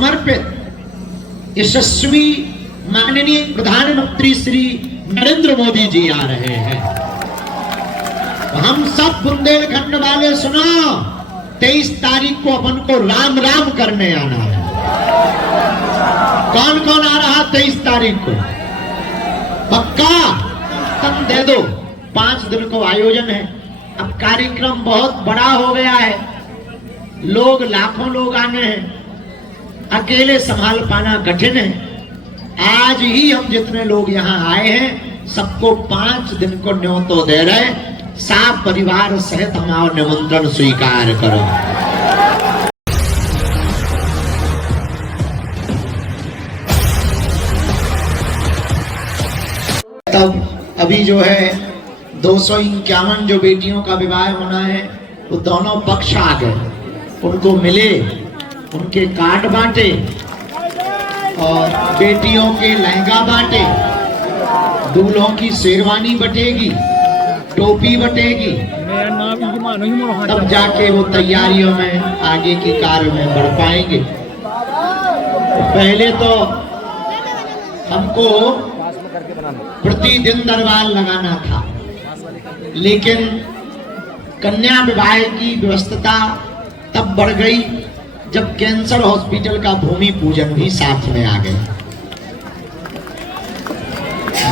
समर्पित यशस्वी माननीय प्रधानमंत्री श्री नरेंद्र मोदी जी आ रहे हैं। हम सब बुंदेलखंड वाले सुनो, 23 तारीख को अपन को राम राम करने आना है। कौन कौन आ रहा 23 तारीख को? पक्का तुम दे दो। 5 दिन को आयोजन है। अब कार्यक्रम बहुत बड़ा हो गया है, लोग लाखों लोग आने हैं, अकेले संभाल पाना कठिन है। आज ही हम जितने लोग यहाँ आए हैं सबको 5 दिन को न्योतो दे रहे, सब परिवार सहित हमारा निमंत्रण स्वीकार करो। तब अभी जो है 251 जो बेटियों का विवाह होना है, वो दोनों पक्ष आ गए, उनको मिले, उनके कार्ड बांटे और बेटियों के लहंगा बांटे, दूल्हों की शेरवानी बटेगी, टोपी बटेगी, तब जाके वो तैयारियों में आगे की कार्य में बढ़ पाएंगे। पहले तो हमको प्रतिदिन दरबार लगाना था, लेकिन कन्या विवाह की व्यवस्था तब बढ़ गई जब कैंसर हॉस्पिटल का भूमि पूजन भी साथ में आ गया,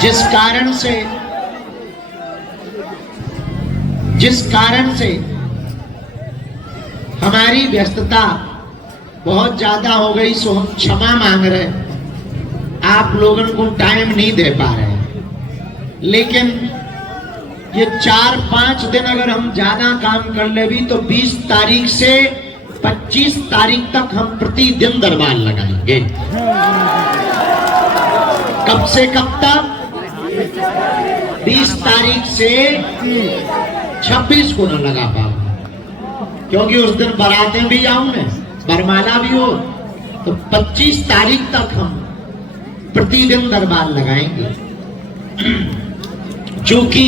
जिस कारण से हमारी व्यस्तता बहुत ज्यादा हो गई। सो हम क्षमा मांग रहे, आप लोगों को टाइम नहीं दे पा रहे हैं। लेकिन ये 4-5 दिन अगर हम ज्यादा काम कर ले भी तो 20 तारीख से 25 तारीख तक हम प्रतिदिन दरबार लगाएंगे। कब से कब तक? 20 तारीख से 26 को न लगा पाऊंगा, क्योंकि उस दिन बारातें भी जाऊंगे, बरमाला भी हो, तो 25 तारीख तक हम प्रतिदिन दरबार लगाएंगे। चूंकि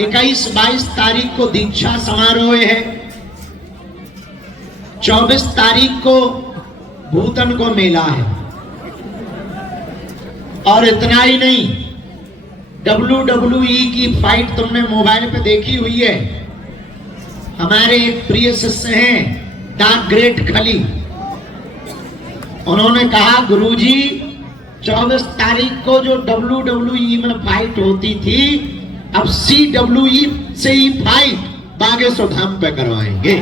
21-22 तारीख को दीक्षा समारोह है, 24 तारीख को भूतन को मेला है, और इतना ही नहीं, WWE की फाइट तुमने मोबाइल पे देखी हुई है। हमारे एक प्रिय शिष्य हैं द ग्रेट खली, उन्होंने कहा गुरुजी 24 तारीख को जो WWE में फाइट होती थी, अब CWE से ही फाइट बागेश्वर धाम पे करवाएंगे।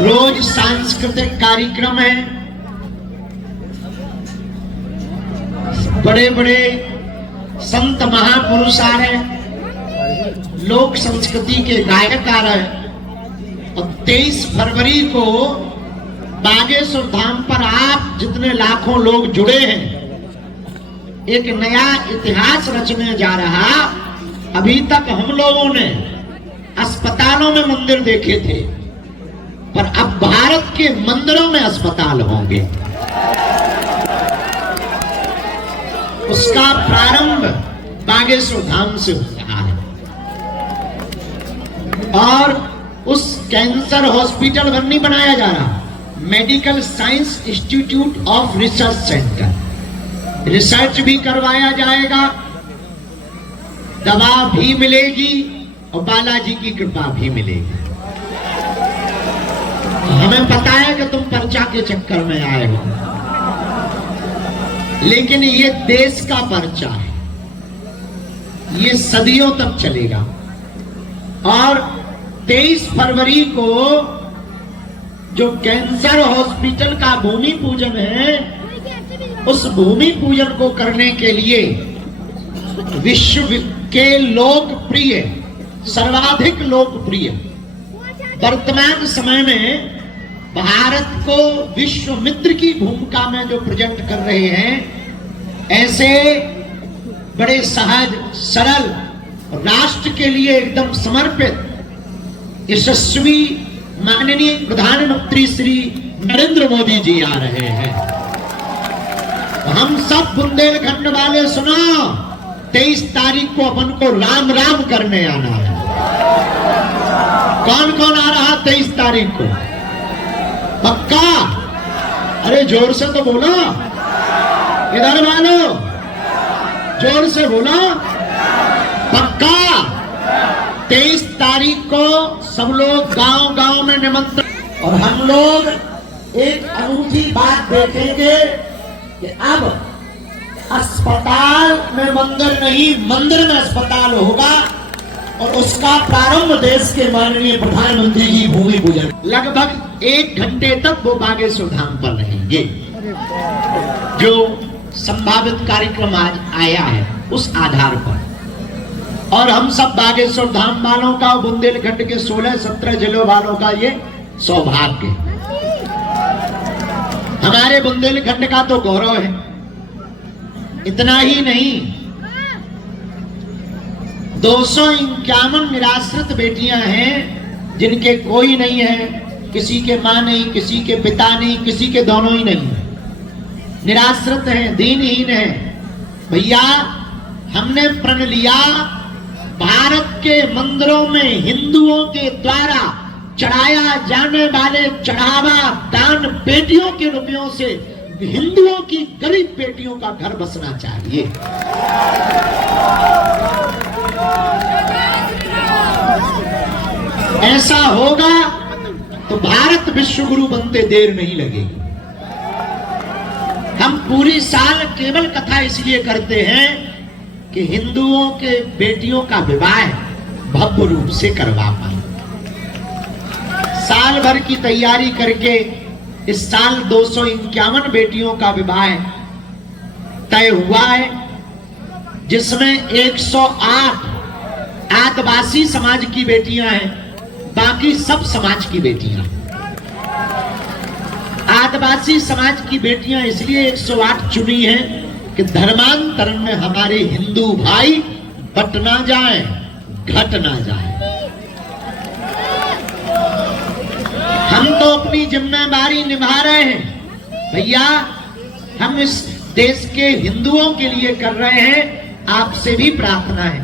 रोज सांस्कृतिक कार्यक्रम है, बड़े बड़े संत महापुरुष आ रहे, लोक संस्कृति के गायक आ रहे। और 23 फरवरी को बागेश्वर धाम पर आप जितने लाखों लोग जुड़े हैं, एक नया इतिहास रचने जा रहा। अभी तक हम लोगों ने अस्पतालों में मंदिर देखे थे, पर अब भारत के मंदिरों में अस्पताल होंगे। उसका प्रारंभ बागेश्वर धाम से हो रहा है, और उस कैंसर हॉस्पिटल नहीं बनाया जा रहा, medical science institute of research centre, research भी करवाया जाएगा, दवा भी मिलेगी और बालाजी की कृपा भी मिलेगी। हमें पता है कि तुम पर्चा के चक्कर में आए हो, लेकिन ये देश का पर्चा है, ये सदियों तक चलेगा। और 23 फरवरी को जो कैंसर हॉस्पिटल का भूमि पूजन है, उस भूमि पूजन को करने के लिए विश्व के लोकप्रिय, सर्वाधिक लोकप्रिय, वर्तमान समय में भारत को विश्व मित्र की भूमिका में जो प्रेजेंट कर रहे हैं, ऐसे बड़े सहज सरल राष्ट्र के लिए एकदम समर्पित यशस्वी माननीय प्रधानमंत्री श्री नरेंद्र मोदी जी आ रहे हैं। हम सब बुंदेलखंड वाले सुनो, 23 तारीख को अपन को राम राम करने आना है। कौन कौन आ रहा 23 तारीख को? पक्का? अरे जोर से तो बोलो, इधर वालो जोर से बोलो। पक्का 23 तारीख को सब लोग गांव गांव में निमंत्रण। और हम लोग एक अनूठी बात देखेंगे कि अब अस्पताल में मंदिर नहीं, मंदिर में अस्पताल होगा और उसका प्रारंभ देश के माननीय प्रधानमंत्री जी भूमि पूजन। लगभग 1 घंटे तक वो बागेश्वर धाम पर रहेंगे। जो संभावित कार्यक्रम आज आया है उस आधार पर, और हम सब बागेश्वर धाम वालों का, बुंदेलखंड के 16-17 जिलों वालों का ये सौभाग्य। हमारे बुंदेलखंड का तो गौरव है। इतना ही नहीं, 251 निराश्रित बेटियां हैं जिनके कोई नहीं है, किसी के मां नहीं, किसी के पिता नहीं, किसी के दोनों ही नहीं, निराश्रित हैं, दीनहीन हैं। भैया हमने प्रण लिया, भारत के मंदिरों में हिंदुओं के द्वारा चढ़ाया जाने वाले चढ़ावा दान बेटियों के रुपयों से हिंदुओं की गरीब बेटियों का घर बसना चाहिए। ऐसा होगा तो भारत विश्व गुरु बनते देर नहीं लगेगी। हम पूरी साल केवल कथा इसलिए करते हैं कि हिंदुओं के बेटियों का विवाह भव्य रूप से करवा पाए। साल भर की तैयारी करके इस साल 251 बेटियों का विवाह तय हुआ है, जिसमें 108 आदिवासी समाज की बेटियां हैं, बाकी सब समाज की बेटियां। आदिवासी समाज की बेटियां इसलिए 108 चुनी हैं कि धर्मांतरण में हमारे हिंदू भाई बट ना जाए, घट ना जाए। हम तो अपनी जिम्मेदारी निभा रहे हैं भैया। हम इस देश के हिंदुओं के लिए कर रहे हैं। आपसे भी प्रार्थना है,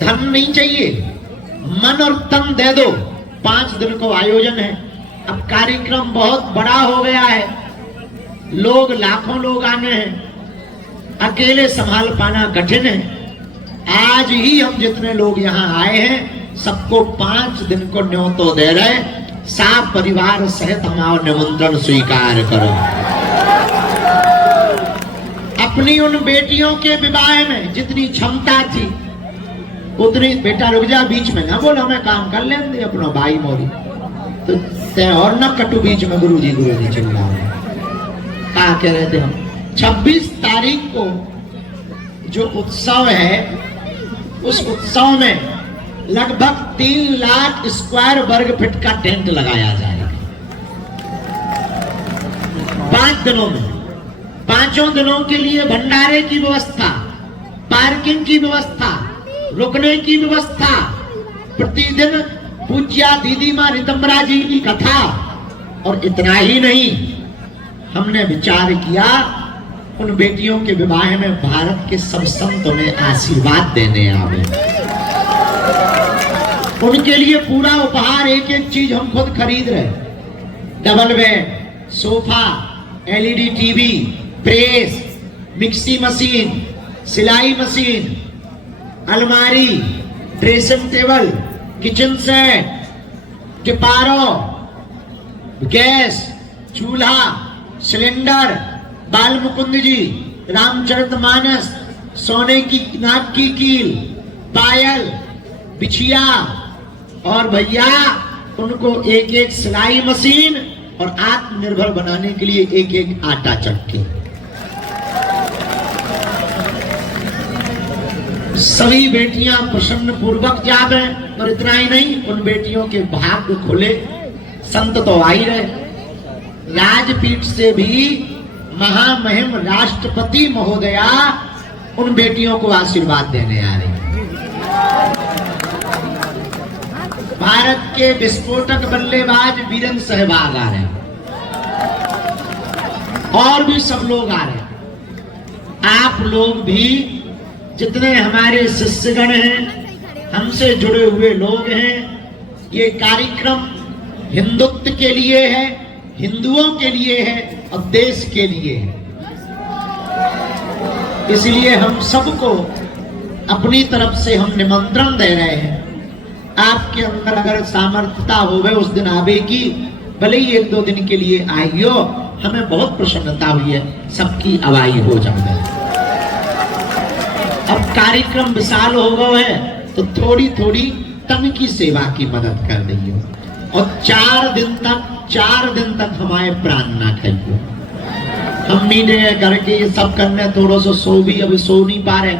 धन नहीं चाहिए, मन और तन दे दो। 5 दिन को आयोजन है। अब कार्यक्रम बहुत बड़ा हो गया है, लोग लाखों लोग आने हैं, अकेले संभाल पाना कठिन है। आज ही हम जितने लोग यहाँ आए हैं सबको 5 दिन को न्योतो दे रहे हैं। साफ परिवार सहित हमारा निमंत्रण स्वीकार करो। अपनी उन बेटियों के विवाह में जितनी क्षमता थी उतनी, बेटा रुक जा, बीच में ना बोलो, मैं काम कर लेंगे अपना भाई मोरी तो ते और ना कटु बीच में गुरुजी चिल्ला कहा कह रहे थे हम। 26 तारीख को जो उत्सव है उस उत्सव में लगभग 3 लाख स्क्वायर वर्ग फीट का टेंट लगाया जाएगा 5 दिनों में। 5 दिनों के लिए भंडारे की व्यवस्था, पार्किंग की व्यवस्था, रुकने की व्यवस्था, प्रतिदिन पूज्या दीदी मां रितंबरा जी की कथा। और इतना ही नहीं, हमने विचार किया उन बेटियों के विवाह में भारत के सब संत उन्हें आशीर्वाद देने आवे। उनके लिए पूरा उपहार, एक एक चीज हम खुद खरीद रहे। Double bed, sofa, LED TV, press, mixie machine, सिलाई मशीन, अलमारी, ड्रेसिंग टेबल, किचन सेट, टिपारो, गैस, चूल्हा, सिलेंडर, बाल मुकुंद जी, रामचरितमानस, सोने की नाक की कील, पायल, बिछिया, और भैया उनको एक एक सिलाई मशीन और आत्मनिर्भर बनाने के लिए एक एक आटा चक्की। सभी बेटियां प्रसन्न पूर्वक जावे। और इतना ही नहीं, उन बेटियों के भाग्य खुले। संत तो आ ही रहे, राजपीठ से भी महामहिम राष्ट्रपति महोदया उन बेटियों को आशीर्वाद देने आ रही। भारत के विस्फोटक बल्लेबाज वीरेंद्र सहवाग आ रहे हैं, और भी सब लोग आ रहे हैं। आप लोग भी जितने हमारे शिष्यगण हैं, हमसे जुड़े हुए लोग हैं, ये कार्यक्रम हिंदुत्व के लिए है, हिंदुओं के लिए है और देश के लिए है। इसलिए हम सबको अपनी तरफ से हम निमंत्रण दे रहे हैं। आपके अंदर अगर सामर्थ्यता होवे उस दिन आवे की, भले ही 1-2 दिन के लिए आइयो, हमें बहुत प्रसन्नता हुई है, सबकी अवाई हो जाए। अब कार्यक्रम विशाल हो गए है तो थोड़ी थोड़ी तन की सेवा की मदद कर दियो और 4 दिन तक हमारे प्राण ना खाइयो। हम मीटिंग करके ये सब करने, थोड़ा सा सो भी अभी सो नहीं पा रहे,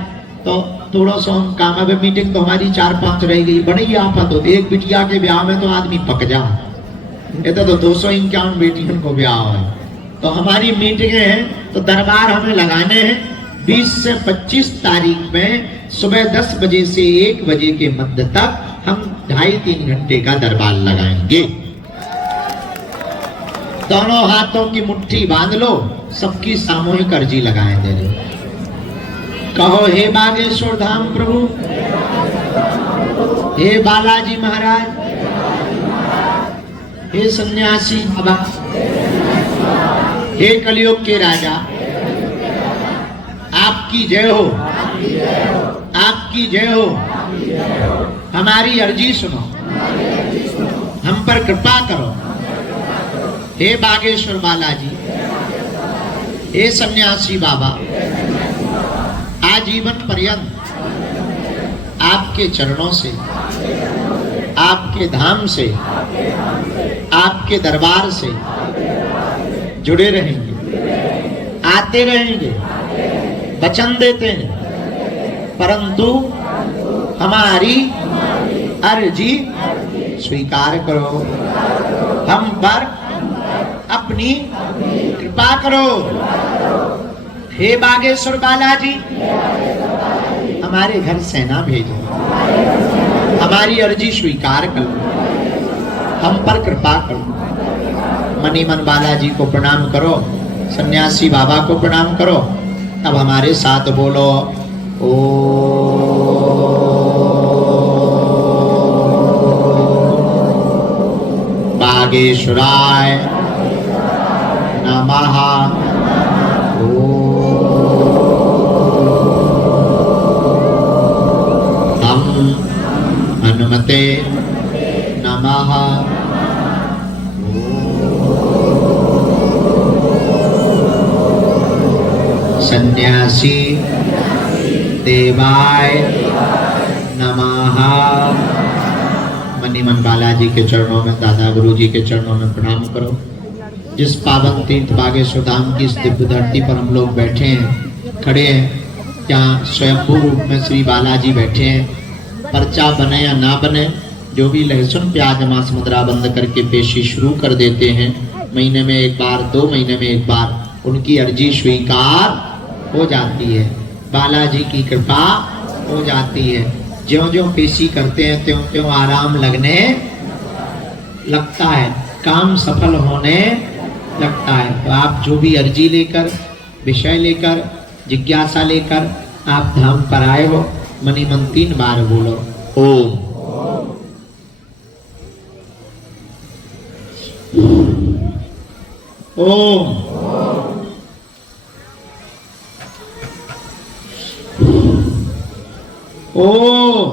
तो थोड़ा सा हम काम, अब मीटिंग तो हमारी 4-5 रह गई। बड़ी आफत होती, एक बिटिया के ब्याह में तो आदमी पक जा, ये तो 251 बेटियों को ब्याह है। तो हमारी मीटिंगें हैं तो दरबार हमें लगाने हैं 20 से 25 तारीख में सुबह 10 बजे से 1 बजे के मध्य तक हम 2.5-3 घंटे का दरबार लगाएंगे। दोनों हाथों की मुट्ठी बांध लो, सबकी सामूहिक अर्जी लगाए दे रहे। कहो हे बागेश्वर धाम प्रभु, हे बालाजी महाराज, हे सन्यासी बाबा, हे कलयुग के राजा, आपकी जय हो, आपकी जय हो। हमारी अर्जी सुनो, हम पर कृपा करो। हे बागेश्वर बालाजी, हे सन्यासी बाबा, आजीवन पर्यंत आपके चरणों से, आपके धाम से, आपके दरबार से जुड़े रहेंगे, आते रहेंगे, वचन देते हैं। परंतु हमारी अर्जी स्वीकार करो, हम पर अपनी कृपा करो। हे बागेश्वर बालाजी, हमारे घर सेना भेजो, हमारी अर्जी स्वीकार करो, हम पर कृपा करो। मनी मन बालाजी को प्रणाम करो, सन्यासी बाबा को प्रणाम करो। अब हमारे साथ बोलो, ओ बागेश्वराय नमः। हनुमते नमः। सन्यासी देवाय नमः। मनीमन बालाजी के चरणों में, दादा गुरु जी के चरणों में प्रणाम करो। जिस पावन तीर्थ बागेश्वर धाम की इस दिव्य धरती पर हम लोग बैठे हैं, खड़े हैं, यहाँ स्वयंभू रूप में श्री बालाजी बैठे हैं। पर्चा बने या ना बने, जो भी लहसुन प्याज मांस मुद्रा बंद करके पेशी शुरू कर देते हैं, महीने में एक बार, 2 महीने में एक बार, उनकी अर्जी स्वीकार हो जाती है, बालाजी की कृपा हो जाती है। ज्यों ज्यों पेशी करते हैं त्यों त्यों आराम लगने लगता है, काम सफल होने लगता है। तो आप जो भी अर्जी लेकर, विषय लेकर, जिज्ञासा लेकर आप धाम पर आए हो, मनी मन 3 बार बोलो ओम। ओम ओम।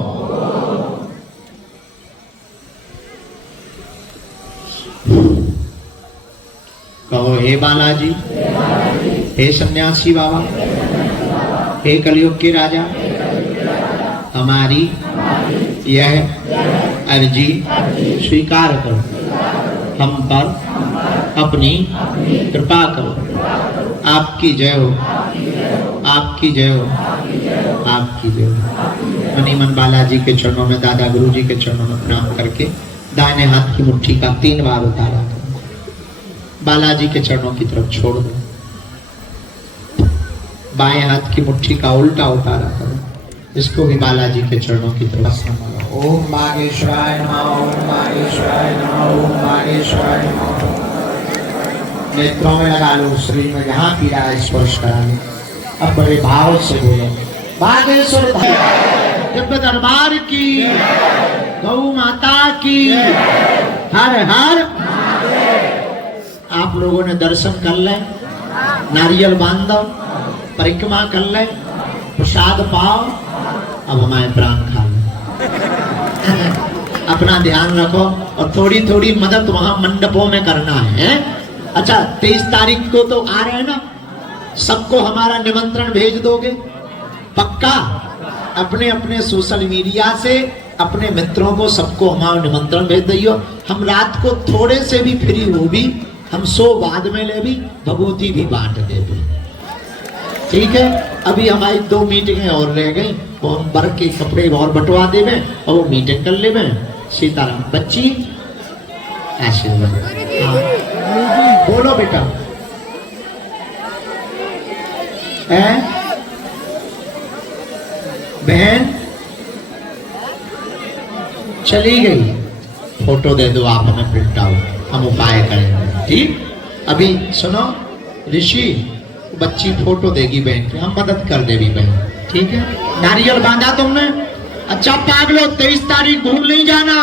कहो हे बालाजी, हे सन्यासी बाबा, हे कलयुग के राजा, हमारी यह अर्जी स्वीकार करो, हम पर अपनी कृपा करो। आपकी जय हो, आपकी जय हो, आपकी जय हो। मनीमन बालाजी के चरणों में, दादा गुरु जी के चरणों में प्रणाम करके दाहिने हाथ की मुट्ठी का 3 बार उतारा करो, बालाजी के चरणों की तरफ छोड़ दो। बाएं हाथ की मुट्ठी का उल्टा उतारा करो, इसको भी बालाजी के चरणों की तरफ। ओम बागेश्वराय नमः, ओम बागेश्वराय नमः, ओम बागेश्वराय नमः। नेत्रों में लगा लो, शरीर में जहाँ पीड़ा है स्पर्श करा लो। अब बड़े भाव से बोलो, बागेश्वर दिव्य दरबार की गौ माता की, हर हर। आप लोगों ने दर्शन कर ले, नारियल बांध दो, परिक्रमा कर ले, प्रसाद पाओ, अब हमारे प्राण खा लो। अपना ध्यान रखो और थोड़ी थोड़ी मदद वहां मंडपों में करना है। अच्छा 23 तारीख को तो आ रहे हैं ना, सबको हमारा निमंत्रण भेज दोगे पक्का? अपने अपने सोशल मीडिया से अपने मित्रों को सबको हमारा निमंत्रण भेज दियो। हम रात को थोड़े से भी फ्री हो भी, हम 100 बाद में ले भी भगवती भी बांट दे भी, ठीक है। अभी हमारी 2 मीटिंगें और रह गई, वो हम वर्क के कपड़े और बंटवा देवे और वो मीटिंग कर लेवे। सीताराम बच्ची आशीर्वाद। हाँ बोलो बेटा। है बहन चली गई, फोटो दे दो आप हमें प्रिंट आउट, हम उपाय करेंगे, ठीक। अभी सुनो ऋषि, बच्ची फोटो देगी बहन की, हम मदद कर देगी बहन, ठीक है। नारियल बांधा तुमने? अच्छा पागलो 23 तारीख भूल नहीं जाना।